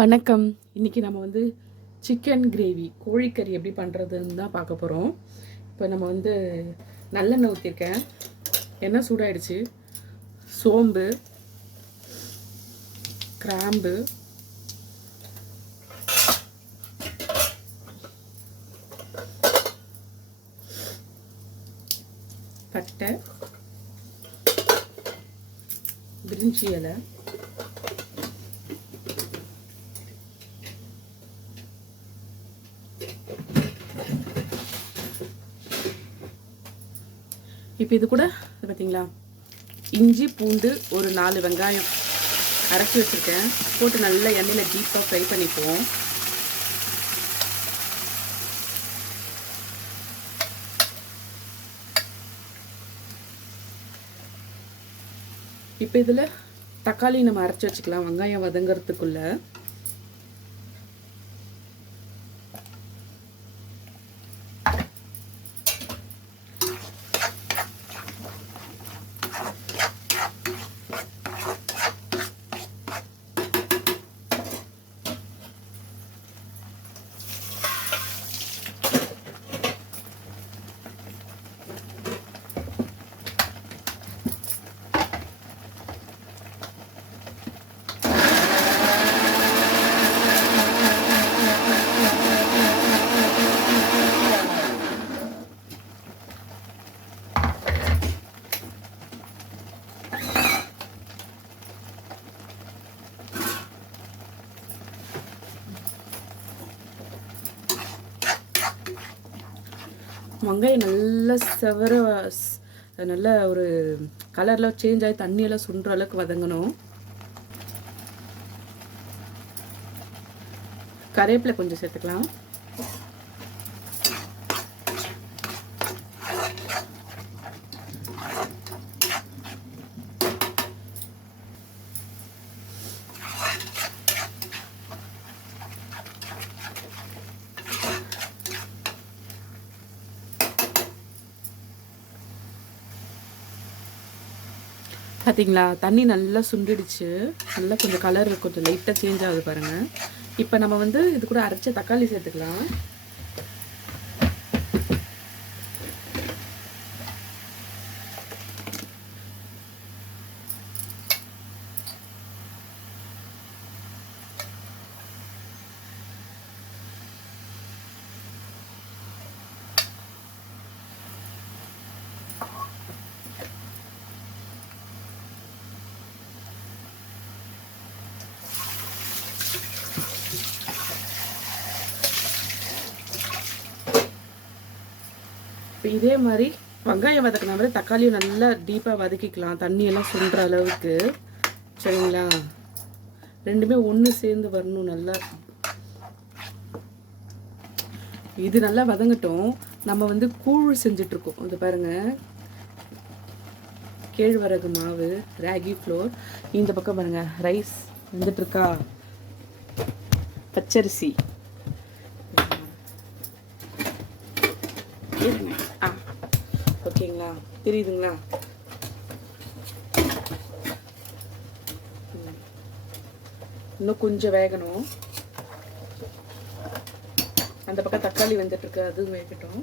வணக்கம். இன்னைக்கு நம்ம வந்து சிக்கன் கிரேவி கோழிக்கறி எப்படி பண்ணுறதுன்னு தான் பார்க்க போகிறோம் இப்போ நம்ம வந்து நல்லெண்ணெய் ஊற்றிருக்கேன் எண்ணெய் சூடாயிடுச்சு. சோம்பு கிராம்பு பட்டை பிரிஞ்சி இலை இப்போ இது கூட பார்த்தீங்களா இஞ்சி பூண்டு ஒரு நாலு வெங்காயம் அரைச்சி வச்சுருக்கேன். போட்டு நல்லா எண்ணெயில் டீப்பாக ஃப்ரை பண்ணிப்போம். இப்போ இதில் தக்காளி நம்ம அரைச்சி வச்சுக்கலாம். வெங்காயம் வதங்கிறதுக்குள்ளே. வெங்காயம் நல்லா செவர நல்ல ஒரு கலர்லாம் சேஞ்ச் ஆகி தண்ணியெல்லாம் சுண்டுற அளவுக்கு வதங்கணும். கருவேப்பிலை கொஞ்சம் சேர்த்துக்கலாம். பார்த்தீங்களா தண்ணி நல்லா சுண்டிடுச்சு. நல்லா கொஞ்சம் கலர் கொஞ்சம் லைட்டாக சேஞ்ச் ஆகுது பாருங்கள் இப்போ நம்ம வந்து இது கூட அரைச்ச தக்காளி சேர்த்துக்கலாம். இதே மாதிரி வெங்காயம் வதக்கின மாதிரி தக்காளியும் நல்லா டீப்பாக வதக்கிக்கலாம். தண்ணியெல்லாம் சுண்டுற அளவுக்கு. சரிங்களா? ரெண்டுமே ஒன்று சேர்ந்து வரணும் நல்லா. இது நல்லா வதங்கட்டும். நம்ம வந்து கூழ் செஞ்சிட்ருக்கோம். இது பாருங்கள் கேழ்வரகு மாவு ராகி ஃப்ளோர். இந்த பக்கம் பாருங்கள் ரைஸ் வந்துட்டுருக்கா பச்சரிசி. இருங்க ஆ ஓகேங்களா? தெரியுதுங்களா? ம். இன்னும் கொஞ்சம் வேகணும். அந்த பக்கம் தக்காளி வந்துட்டு அதுவும் வேகட்டும்.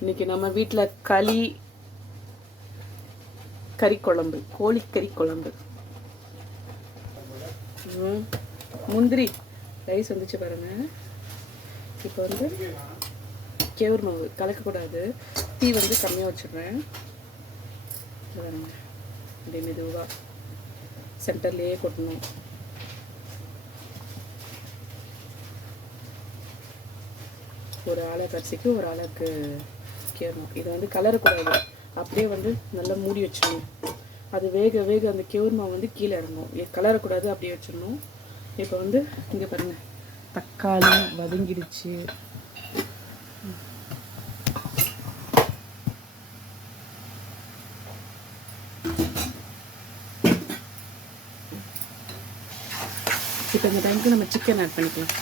இன்னைக்கு நம்ம வீட்டில் களி கறி குழம்பு கோழிக்கறி குழம்பு. முந்திரி. ரைஸ் வந்துச்சு பாருங்க. இப்போ வந்து கேவர் மாவு. கலக்கக்கூடாது. டீ வந்து கம்மியாக வச்சிடுறேன். பாருங்க. அப்படியே மெதுவாக சென்டர்லேயே கொட்டணும். ஒரு ஆளுக்கு அரிசிக்கு ஒரு ஆளுக்கு கேரணும் இதை வந்து கலரக்கூடாது. அப்படியே வந்து நல்லா மூடி வச்சிடணும். அது வேக வேக அந்த கேவுர்மா வந்து கீழே இறங்கும். கலரக்கூடாது அப்படியே வச்சிடணும். இப்போ வந்து இங்கே பாருங்கள் தக்காளி வதங்கிடுச்சு. இப்போ இந்த டைமுக்கு நம்ம சிக்கன் ஆட் பண்ணிக்கலாம்.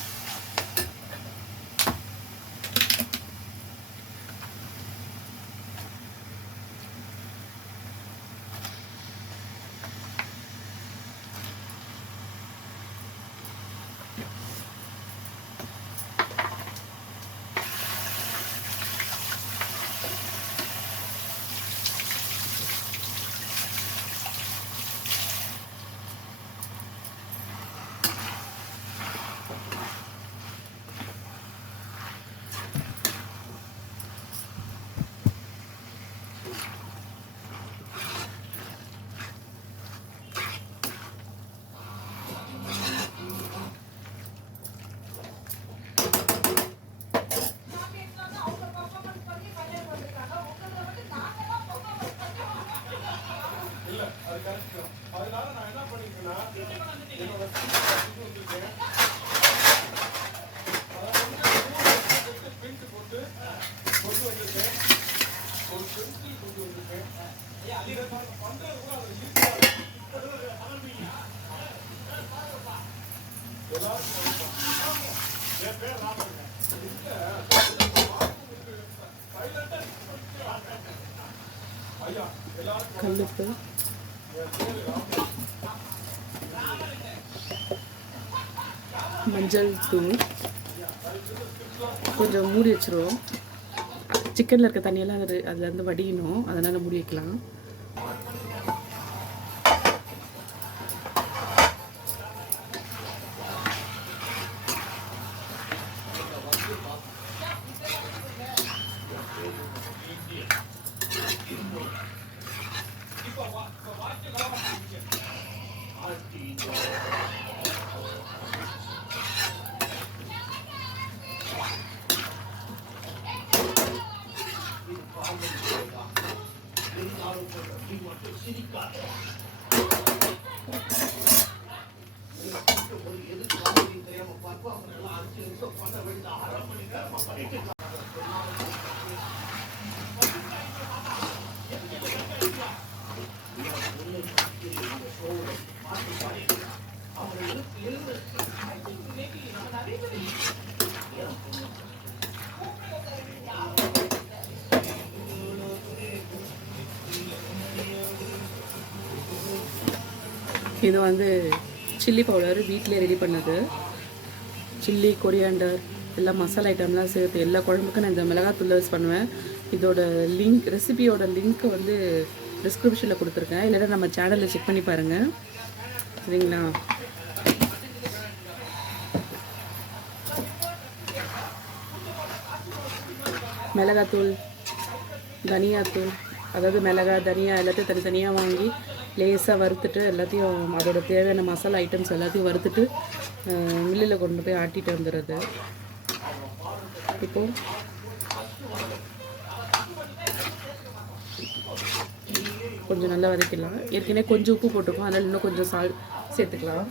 கல்லுப்பு. மஞ்சள் தூள். கொஞ்சம் மூடி வச்சிருவோம். சிக்கனில் இருக்க தண்ணியெல்லாம் அது அதுலேருந்து வடியணும். அதனால் மூடி வைக்கலாம். இது வந்து சில்லி பவுடர் வீட்டிலே ரெடி பண்ணது. சில்லி கொரியாண்டர் எல்லா மசாலா ஐட்டம்லாம் சேர்த்து எல்லா குழம்புக்கும் நான் இந்த மிளகாத்தூள் யூஸ் பண்ணுவேன். இதோட லிங்க் ரெசிபியோட லிங்க் வந்து டிஸ்கிரிப்ஷனில் கொடுத்துருக்கேன். இல்லைன்னா நம்ம சேனலில் செக் பண்ணி பாருங்கள் சரிங்களா? மிளகாத்தூள் தனியாத்தூள் அதாவது மிளகா தனியா எல்லாத்தையும் தனித்தனியாக வாங்கி லேசாக வறுத்துட்டு எல்லாத்தையும் அதோட தேவையான மசாலா ஐட்டம்ஸ் எல்லாத்தையும் வறுத்துட்டு மில்லில் கொண்டு போய் ஆட்டிட்டு வந்துடுறது. இப்போ கொஞ்சம் நல்லா வதக்கிடலாம். ஏற்கனவே கொஞ்சம் உப்பு போட்டுருக்கோம். அதனால் இன்னும் கொஞ்சம் சால் சேர்த்துக்கலாம்.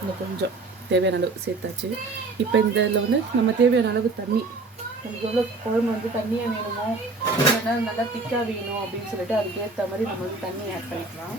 இன்னும் கொஞ்சம் தேவையான அளவு சேர்த்தாச்சு. இப்போ இந்த இதில் வந்து நம்ம தேவையான அளவு தண்ணி. நமக்கு எவ்வளோ குழம்பு வந்து தண்ணியாக வேணுமோ இல்லைன்னா நல்லா திக்காக வேணும் அப்படின்னு சொல்லிட்டு அதுக்கேற்ற மாதிரி நம்ம வந்து தண்ணி ஆட் பண்ணிக்கலாம்.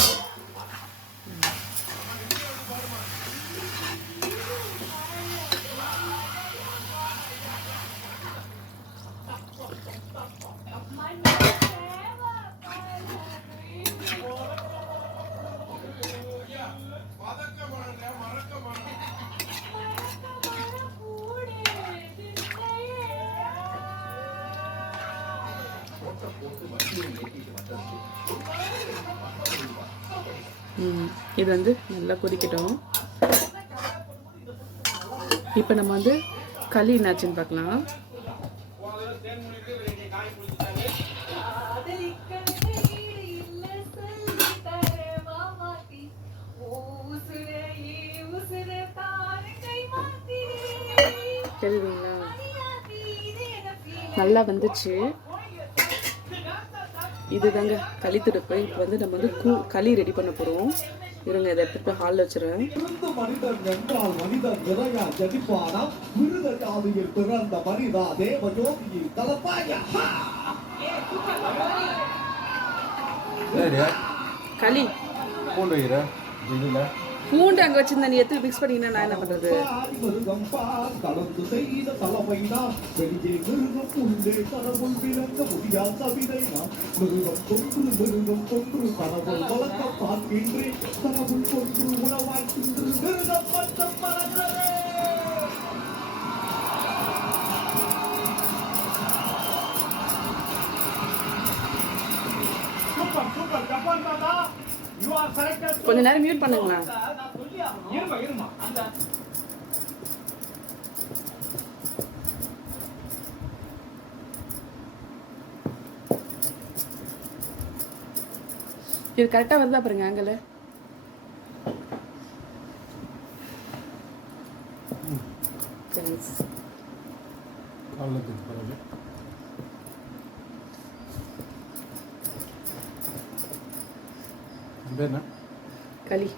இது வந்து நல்லா கொதிக்கட்டும். இப்போ நம்ம வந்து களி என்னாச்சுன்னு பார்க்கலாம். தெரியுதுங்களா? நல்லா வந்துச்சு. இதுதாங்க களி துடுப்பு இப்போ வந்து நம்ம வந்து கூ களி ரெடி பண்ண போகிறோம் இருங்க இதை எடுத்துட்டு ஹாலில் வச்சுருவேன் களி. இதில் பூண்டு அங்கே வச்சிருந்தா நீ எடுத்து மிக்ஸ் பண்ணிங்கன்னா நான் என்ன பண்ணுறது கொஞ்ச நேரம் மியூட் பண்ணுங்களேன். இருமா இருமா அந்த இது கரெக்டாக வருதா பாருங்க ஆங்கிள் களி.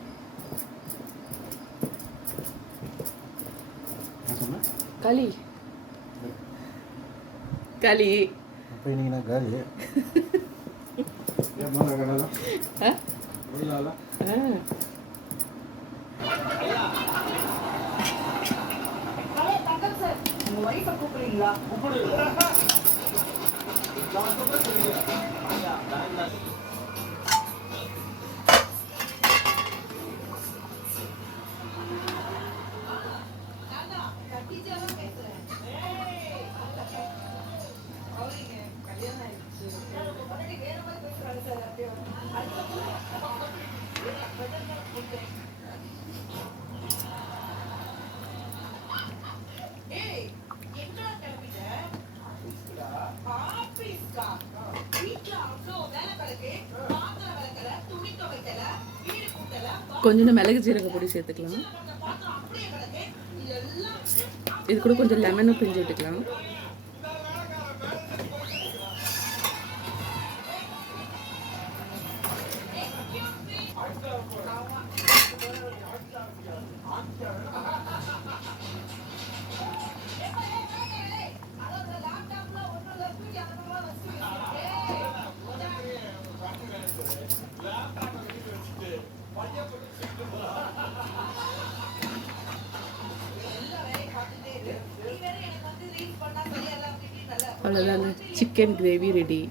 களி. களி. அப்போ இன்னைக்கு நான் காலி ஏன் கடலாம் கொஞ்சம் மிளகு ஜீரக பொடி சேர்த்துக்கலாம். இது கூட கொஞ்சம் லெமனும் பிஞ்சு விட்டுக்கலாம். அவ்வளோதாங்க சிக்கன் கிரேவி ரெடி